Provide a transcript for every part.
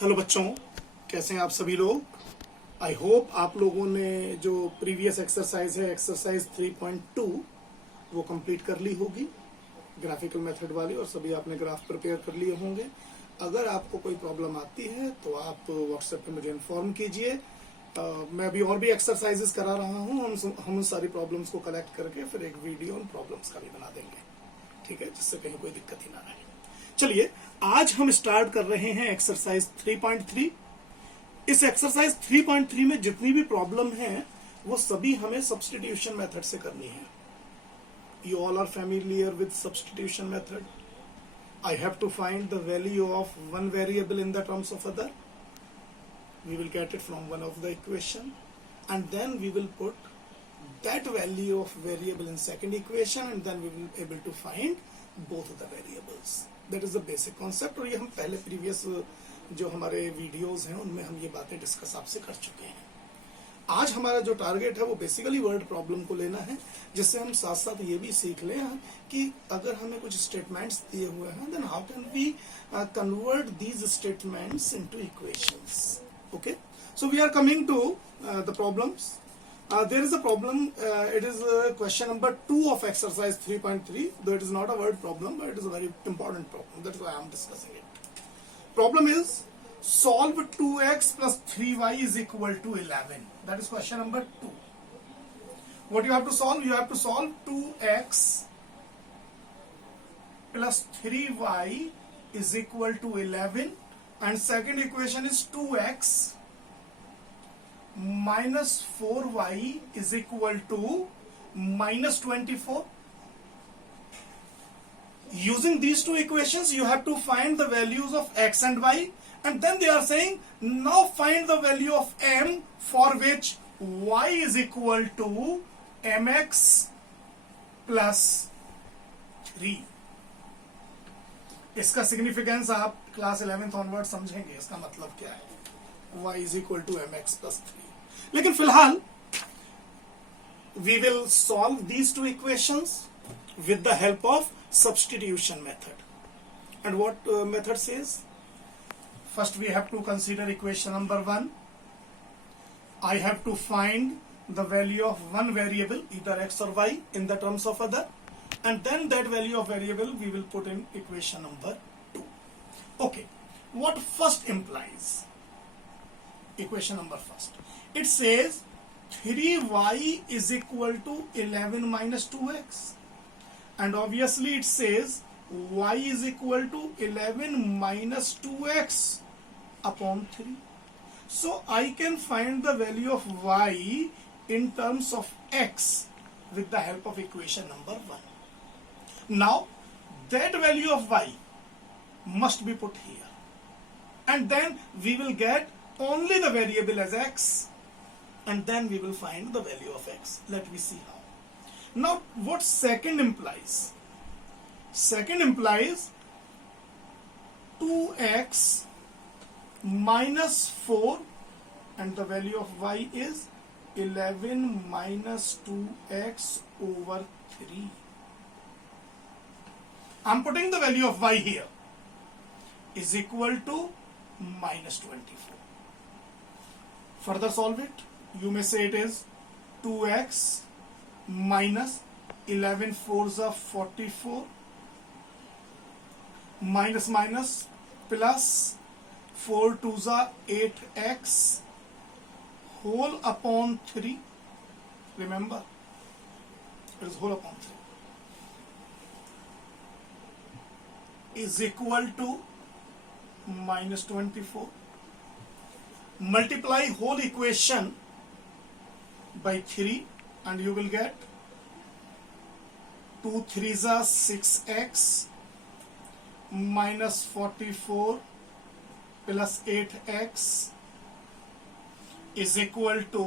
Hello बच्चों, कैसे हैं आप सभी लोग। आई होप आप लोगों ने जो प्रीवियस एक्सरसाइज है एक्सरसाइज 3.2 वो कंप्लीट कर ली होगी, ग्राफिकल मेथड वाली, और सभी आपने ग्राफ प्रिपेयर कर लिए होंगे। अगर आपको कोई प्रॉब्लम आती है तो आप व्हाट्सएप पे मुझे इन्फॉर्म कीजिए। मैं अभी और भी एक्सरसाइजेस करा रहा हूँ। हम उन सारी प्रॉब्लम्स को कलेक्ट करके फिर एक वीडियो उन प्रॉब्लम्स का भी बना देंगे, ठीक है, जिससे कहीं कोई दिक्कत ही ना रहे। चलिए, आज हम स्टार्ट कर रहे हैं एक्सरसाइज 3.3। इस एक्सरसाइज 3.3 में जितनी भी प्रॉब्लम है वो सभी हमें सब्स्टिट्यूशन मेथड से करनी है। You all are familiar with substitution method. I have to find the value of one variable in the terms of other. We will get it from one of the equation, and then we will put that value of variable in second equation, and then we will be able to find both of the variables. That is the basic concept. और ये हम पहले previous जो हमारे videos हैं उनमें हम ये बातें discuss आपसे कर चुके हैं। आज हमारा जो टारगेट है वो बेसिकली वर्ड प्रॉब्लम को लेना है, जिससे हम साथ साथ ये भी सीख लें कि अगर हमें कुछ स्टेटमेंट्स दिए हुए हैं then how can we convert these statements into equations. Okay, so we are coming to the problems. There is a problem. It is question number 2 of exercise 3.3. Though it is not a word problem, but it is a very important problem. That's why I am discussing it. Problem is solve 2x plus 3y is equal to 11. That is question number 2. What you have to solve? You have to solve 2x plus 3y is equal to 11. And second equation is 2x minus 4y is equal to minus 24. Using these two equations, you have to find the values of x and y, and then they are saying now find the value of m for which y is equal to mx plus 3. इसका significance आप class 11th onward समझेंगे, इसका मतलब क्या है y is equal to mx plus 3. लेकिन फिलहाल we will solve these two equations with the help of substitution method. And what method says? First we have to consider equation number 1. I have to find the value of one variable, either x or y, in the terms of other. And then that value of variable we will put in equation number 2. Okay, what first implies? Equation number first. It says 3y is equal to 11 minus 2x. And obviously it says y is equal to 11 minus 2x upon 3. So I can find the value of y in terms of x with the help of equation number 1. Now that value of y must be put here, and then we will get only the variable as x, and then we will find the value of x. Let me see how. Now what second implies? Second implies 2x minus 4, and the value of y is 11 minus 2x over 3. I'm putting the value of y here is equal to minus 24. Further solve it. You may say it is 2x minus 11 4s are 44 minus minus plus 4 2s are 8x whole upon 3. Remember, it is whole upon 3. Is equal to minus 24. Multiply whole equation by 3 and you will get 2 3s are 6x minus 44 plus 8x is equal to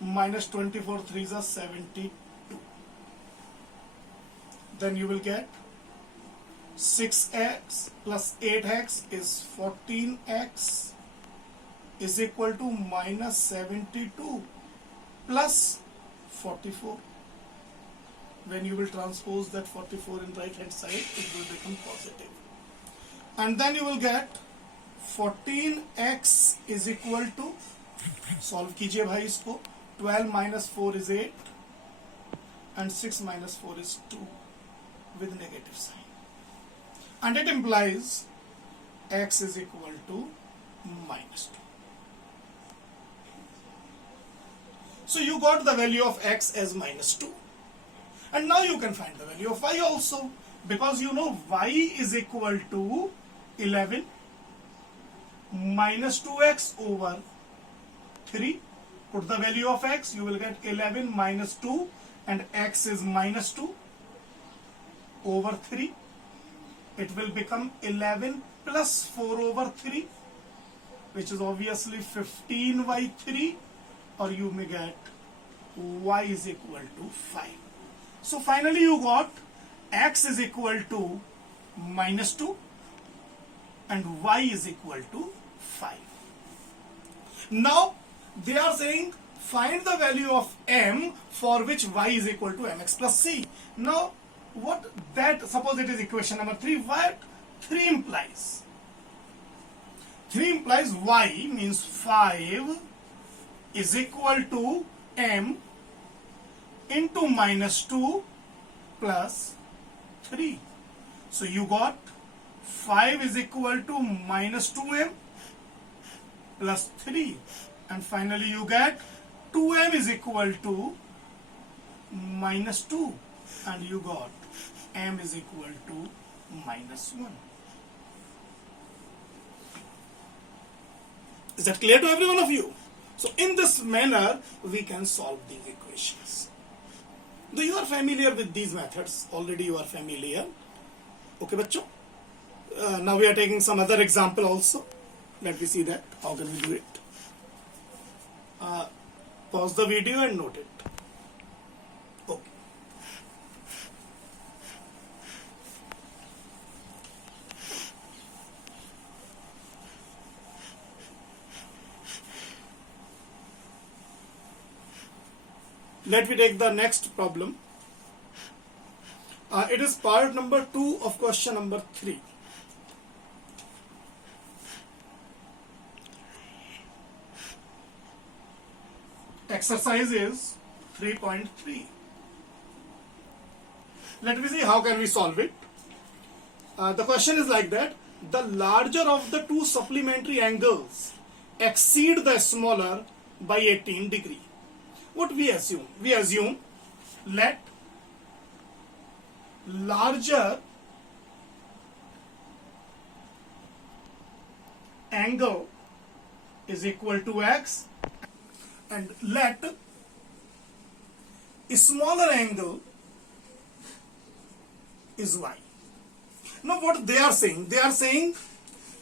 minus 24 3s are 72. Then you will get 6x plus 8x is 14x is equal to minus 72 plus 44. When you will transpose that 44 in right hand side, it will become positive. And then you will get 14x is equal to, solve कीजिए भाई इसको, 12 minus 4 is 8 and 6 minus 4 is 2 with negative sign, and it implies x is equal to minus 2. So you got the value of x as minus 2, and now you can find the value of y also, because you know y is equal to 11 minus 2x over 3. Put the value of x, you will get 11 minus 2, and x is minus 2 over 3. It will become 11 plus 4 over 3, which is obviously 15 by 3, or you may get y is equal to 5. So finally you got x is equal to minus 2 and y is equal to 5. Now they are saying find the value of m for which y is equal to mx plus c. Now what that, suppose it is equation number 3, what 3 implies? 3 implies y means 5 is equal to m into minus 2 plus 3. So you got 5 is equal to minus 2m plus 3, and finally you get 2m is equal to minus 2, and you got m is equal to minus 1. Is that clear to every one of you? So in this manner we can solve these equations. Though you are familiar with these methods, already you are familiar. Okay bachcho, now we are taking some other example also. Let me see that how can we do it. Pause the video and note it. Okay. Let me take the next problem. It is part number 2 of question number 3. Exercise is 3.3. Let me see how can we solve it. The question is like that: the larger of the two supplementary angles exceed the smaller by 18 degree. What we assume? We assume let larger angle is equal to x, and let smaller angle is y. Now what they are saying? They are saying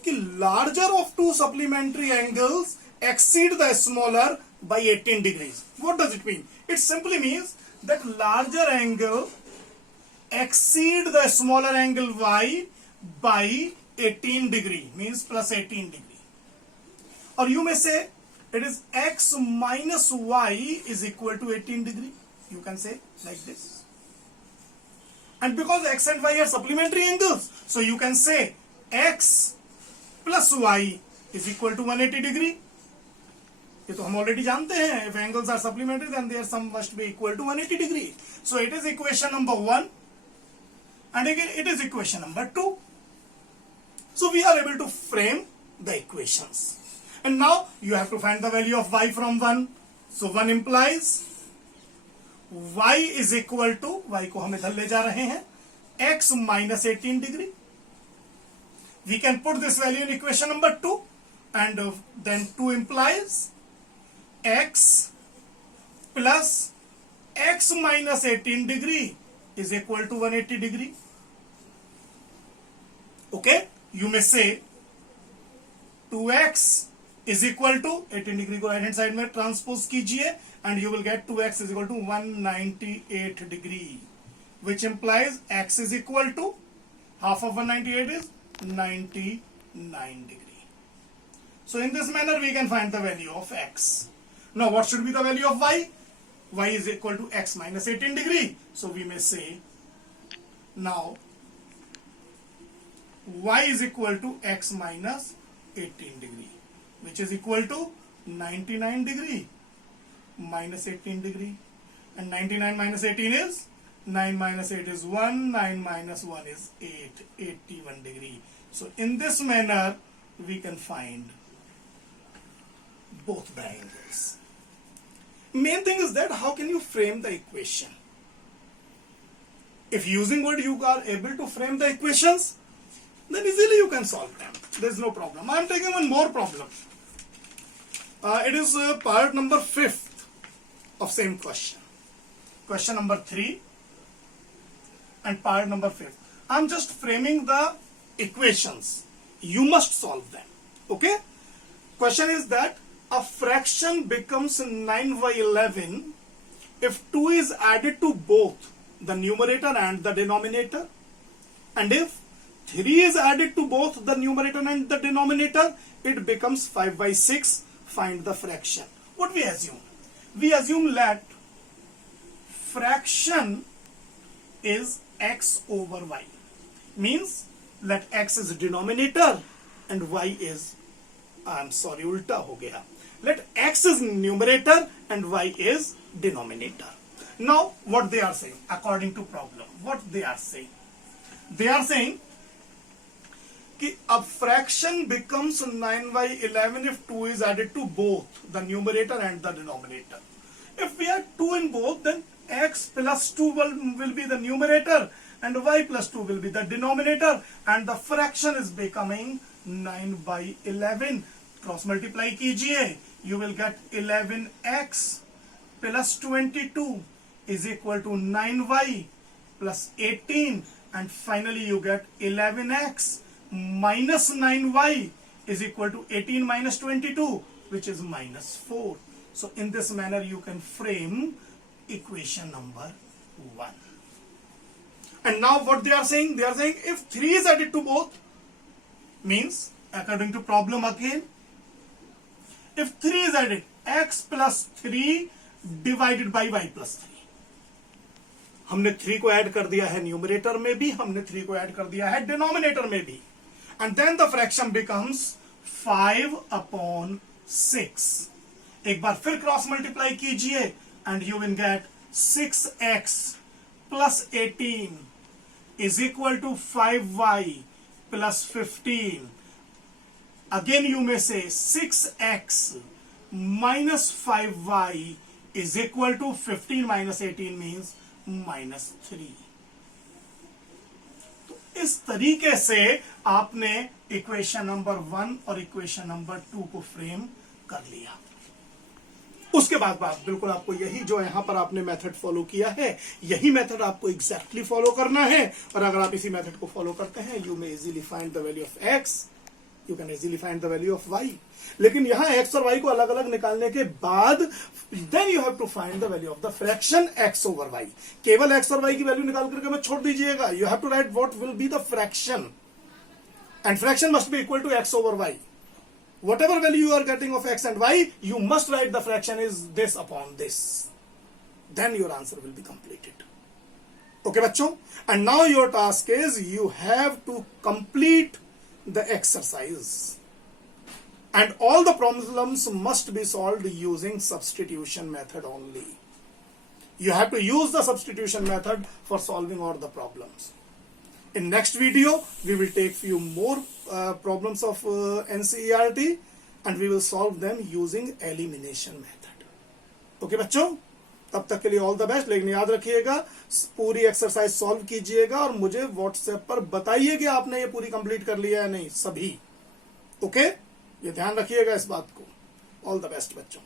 कि larger of two supplementary angles exceed the smaller by 18 degrees. What does it mean? It simply means that larger angle exceed the smaller angle y by 18 degree, means plus 18 degree. Or you may say it is x minus y is equal to 18 degree. You can say like this. And because x and y are supplementary angles, so you can say x plus y is equal to 180 degree. ये तो हम already जानते हैं, if angles are supplementary then their sum must be equal to 180 degree. So it is equation number 1, and again it is equation number 2. So we are able to frame the equations. And now you have to find the value of y from 1. So 1 implies y is equal to, y को हम इधर ले जा रहे हैं, x minus 18 degree. We can put this value in equation number 2, and then 2 implies x plus x minus 18 degree is equal to 180 degree. Okay, you may say 2x is equal to 18 degree को right hand side में transpose कीजिए, and you will get 2x is equal to 198 degree, which implies x is equal to half of 198 is 99 degree. So in this manner we can find the value of x. Now what should be the value of y? Y is equal to x minus 18 degree. So we may say now y is equal to x minus 18 degree, which is equal to 99 degree minus 18 degree. And 99 minus 18 is 9 minus 8 is 1, 9 minus 1 is 8, 81 degree. So in this manner, we can find both the angles. Main thing is that how can you frame the equation? If using word you are able to frame the equations, then easily you can solve them. There's no problem. I'm taking one more problem. It is part number 5th of same question. Question number 3 and part number 5th. I'm just framing the equations. You must solve them. Okay? Question is that a fraction becomes 9 by 11 if 2 is added to both the numerator and the denominator, and if 3 is added to both the numerator and the denominator, it becomes 5 by 6. Find the fraction. What we assume? We assume that fraction is x over y. Means let x is denominator and y is, ulta ho gaya. Let x is numerator and y is denominator. Now what they are saying according to problem, what they are saying? They are saying कि a fraction becomes 9 by 11 if 2 is added to both the numerator and the denominator. If we add 2 in both, then x plus 2 will be the numerator and y plus 2 will be the denominator, and the fraction is becoming 9 by 11. Cross multiply कीजिए, you will get 11x plus 22 is equal to 9y plus 18, and finally you get 11x minus 9y is equal to 18 minus 22, which is minus 4. So in this manner you can frame equation number 1. And now what they are saying? They are saying if 3 is added to both, means according to problem again, if 3 is added, x plus 3 divided by y plus 3. हमने 3 को add कर दिया है numerator में भी, हमने 3 को add कर दिया है डिनोमिनेटर में भी, and then the fraction becomes 5 upon 6. एक बार फिर क्रॉस मल्टीप्लाई कीजिए and you will get 6x plus 18 is equal to 5y plus 15. Again you may say 6x minus 5y is equal to 15 minus 18 means minus 3. तो इस तरीके से आपने equation number 1 और equation number 2 को फ्रेम कर लिया. उसके बाद बिल्कुल आपको यही जो यहां पर आपने मेथड फॉलो किया है, यही मेथड आपको एग्जैक्टली फॉलो करना है. और अगर आप इसी मेथड को फॉलो करते हैं, you may easily find the value of X, you can easily find the value of Y. लेकिन यहां एक्स और वाई को अलग अलग निकालने के बाद then you have to find the value of the fraction X over Y. केवल एक्स और वाई की वैल्यू निकाल करके मत छोड़ दीजिएगा. You have to write what will be the fraction, and fraction must be equal to X over Y. Whatever value you are getting of x and y, you must write the fraction is this upon this. Then your answer will be completed. Okay, bachcho? And now your task is you have to complete the exercise. And all the problems must be solved using substitution method only. You have to use the substitution method for solving all the problems. In next video, we will take few more problems of NCERT and we will solve them using elimination method. Okay बच्चों, तब तक के लिए all the best. लेकिन याद रखिएगा, पूरी exercise solve कीजिएगा और मुझे व्हाट्सएप पर बताइए कि आपने ये पूरी कंप्लीट कर लिया है नहीं, सभी. ओके, ये ध्यान रखिएगा इस बात को. ऑल द बेस्ट बच्चों.